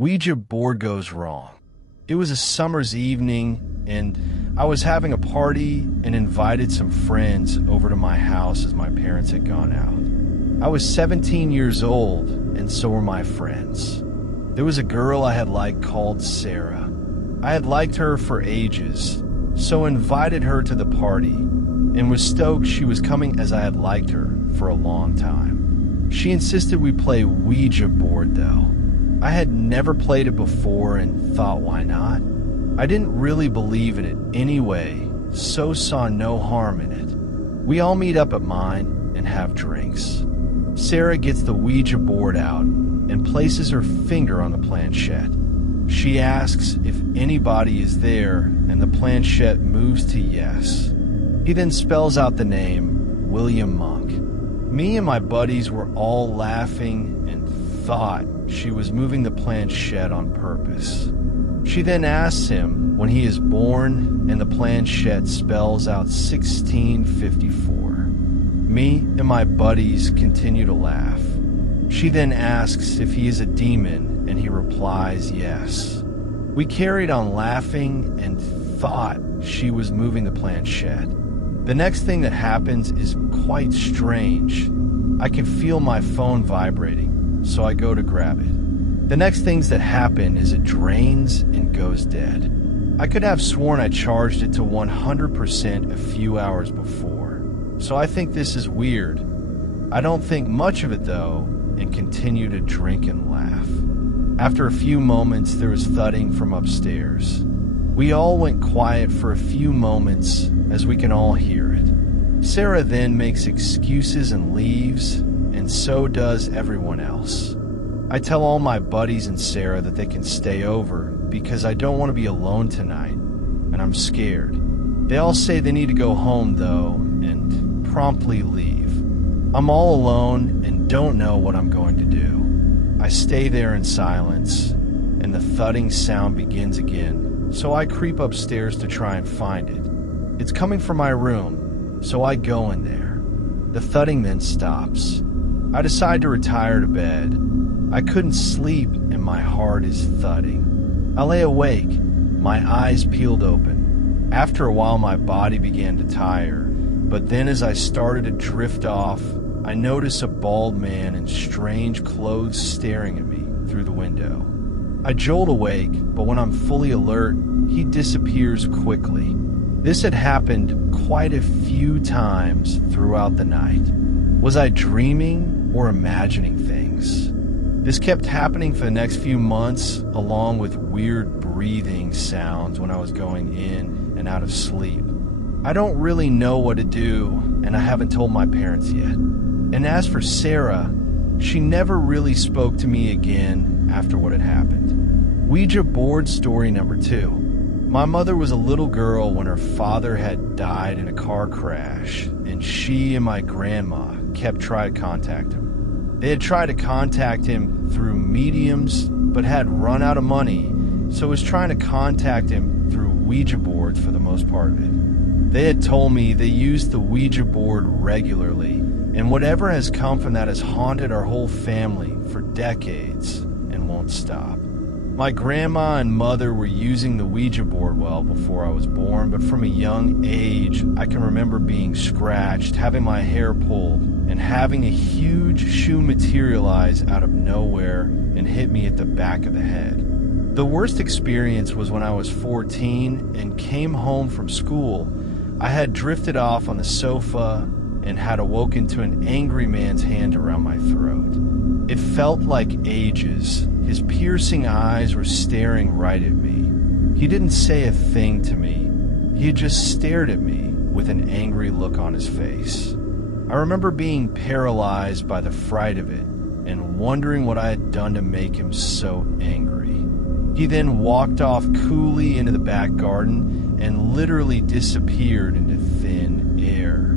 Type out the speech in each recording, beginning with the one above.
Ouija board goes wrong. It was a summer's evening, and I was having a party and invited some friends over to my house as my parents had gone out. I was 17 years old, and so were my friends. There was a girl I had liked called Sarah. I had liked her for ages, so invited her to the party, and was stoked she was coming as I had liked her for a long time. She insisted we play Ouija board though. I had never played it before and thought, why not? I didn't really believe in it anyway, so saw no harm in it. We all meet up at mine and have drinks. Sarah gets the Ouija board out and places her finger on the planchette. She asks if anybody is there, and the planchette moves to yes. He then spells out the name, William Monk. Me and my buddies were all laughing and thought she was moving the planchette on purpose. She then asks him when he is born, and the planchette spells out 1654. Me and my buddies continue to laugh. She then asks if he is a demon, and he replies yes. We carried on laughing and thought she was moving the planchette. The next thing that happens is quite strange. I can feel my phone vibrating, so I go to grab it. The next things that happen is it drains and goes dead. I could have sworn I charged it to 100% a few hours before, so I think this is weird. I don't think much of it though, and continue to drink and laugh. After a few moments, there was thudding from upstairs. We all went quiet for a few moments as we can all hear it. Sarah then makes excuses and leaves, and so does everyone else. I tell all my buddies and Sarah that they can stay over because I don't want to be alone tonight, and I'm scared. They all say they need to go home though, and promptly leave. I'm all alone and don't know what I'm going to do. I stay there in silence, and the thudding sound begins again, so I creep upstairs to try and find it. It's coming from my room, so I go in there. The thudding then stops. I decide to retire to bed. I couldn't sleep and my heart is thudding. I lay awake, my eyes peeled open. After a while my body began to tire, but then as I started to drift off, I notice a bald man in strange clothes staring at me through the window. I jolt awake, but when I'm fully alert, he disappears quickly. This had happened quite a few times throughout the night. Was I dreaming or imagining things? This kept happening for the next few months, along with weird breathing sounds when I was going in and out of sleep. I don't really know what to do, and I haven't told my parents yet. And as for Sarah, she never really spoke to me again after what had happened. Ouija board story number 2. My mother was a little girl when her father had died in a car crash, and she and my grandma kept trying to contact him. They had tried to contact him through mediums, but had run out of money, so was trying to contact him through Ouija boards for the most part of it. They had told me they used the Ouija board regularly, and whatever has come from that has haunted our whole family for decades and won't stop. My grandma and mother were using the Ouija board well before I was born, but from a young age, I can remember being scratched, having my hair pulled, and having a huge shoe materialize out of nowhere and hit me at the back of the head. The worst experience was when I was 14 and came home from school. I had drifted off on the sofa and had awoken to an angry man's hand around my throat. It felt like ages. His piercing eyes were staring right at me. He didn't say a thing to me. He had just stared at me with an angry look on his face. I remember being paralyzed by the fright of it and wondering what I had done to make him so angry. He then walked off coolly into the back garden and literally disappeared into thin air.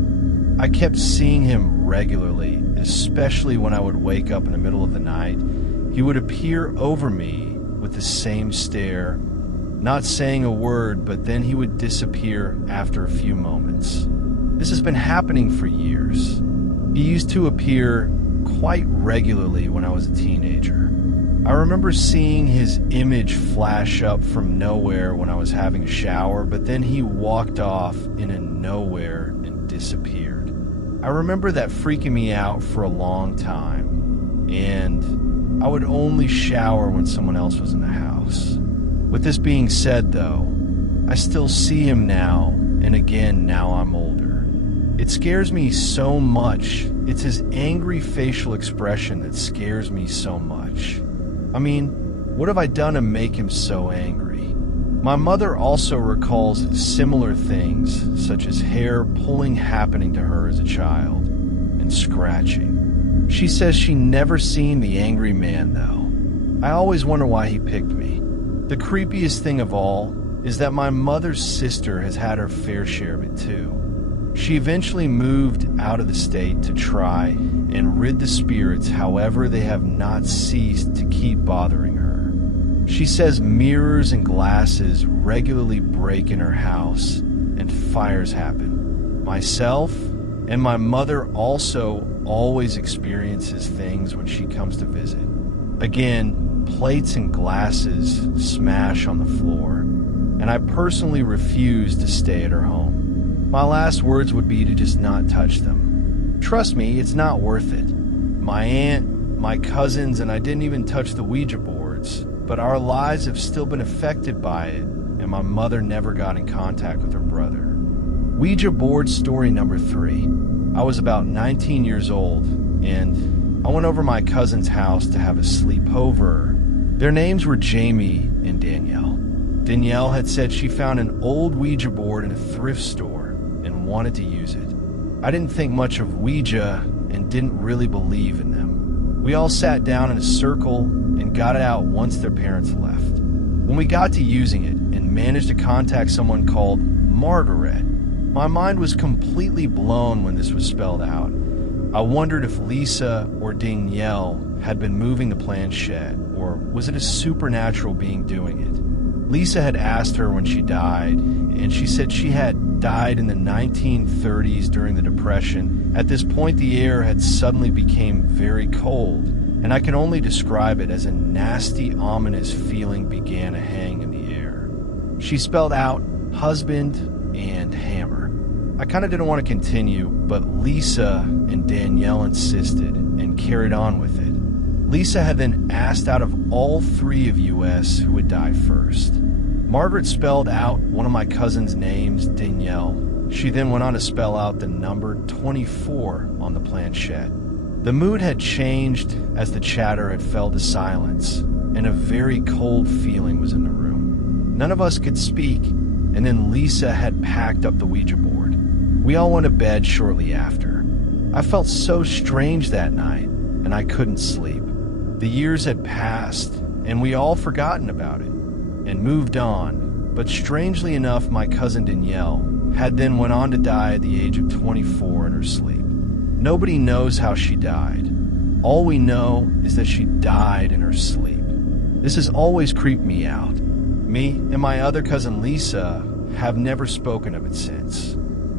I kept seeing him regularly, especially when I would wake up in the middle of the night. He would appear over me with the same stare, not saying a word, but then he would disappear after a few moments. This has been happening for years. He used to appear quite regularly when I was a teenager. I remember seeing his image flash up from nowhere when I was having a shower, but then he walked off into nowhere and disappeared. I remember that freaking me out for a long time, and I would only shower when someone else was in the house. With this being said, though, I still see him now, and again, now I'm older. It scares me so much. It's his angry facial expression that scares me so much. I mean, what have I done to make him so angry? My mother also recalls similar things, such as hair pulling happening to her as a child, and scratching. She says she never seen the angry man, though. I always wonder why he picked me. The creepiest thing of all is that my mother's sister has had her fair share of it too. She eventually moved out of the state to try and rid the spirits, however they have not ceased to keep bothering her. She says mirrors and glasses regularly break in her house and fires happen. Myself and my mother also always experiences things when she comes to visit. Again, plates and glasses smash on the floor, and I personally refuse to stay at her home. My last words would be to just not touch them. Trust me, it's not worth it. My aunt, my cousins, and I didn't even touch the Ouija boards, but our lives have still been affected by it, and my mother never got in contact with her brother. Ouija board story number 3. I was about 19 years old, and I went over my cousin's house to have a sleepover. Their names were Jamie and Danielle. Danielle had said she found an old Ouija board in a thrift store and wanted to use it. I didn't think much of Ouija and didn't really believe in them. We all sat down in a circle and got it out once their parents left. When we got to using it and managed to contact someone called Margaret, my mind was completely blown when this was spelled out. I wondered if Lisa or Danielle had been moving the planchette, or was it a supernatural being doing it? Lisa had asked her when she died, and she said she had died in the 1930s during the Depression. At this point, the air had suddenly become very cold, and I can only describe it as a nasty, ominous feeling began to hang in the air. She spelled out husband and hammer. I kind of didn't want to continue, but Lisa and Danielle insisted and carried on with it. Lisa had then asked out of all 3 of us who would die first. Margaret spelled out one of my cousin's names, Danielle. She then went on to spell out the number 24 on the planchette. The mood had changed as the chatter had fell to silence, and a very cold feeling was in the room. None of us could speak, and then Lisa had packed up the Ouija board. We all went to bed shortly after. I felt so strange that night, and I couldn't sleep. The years had passed, and we all forgotten about it, and moved on, but strangely enough, my cousin Danielle had then went on to die at the age of 24 in her sleep. Nobody knows how she died. All we know is that she died in her sleep. This has always creeped me out. Me and my other cousin Lisa have never spoken of it since.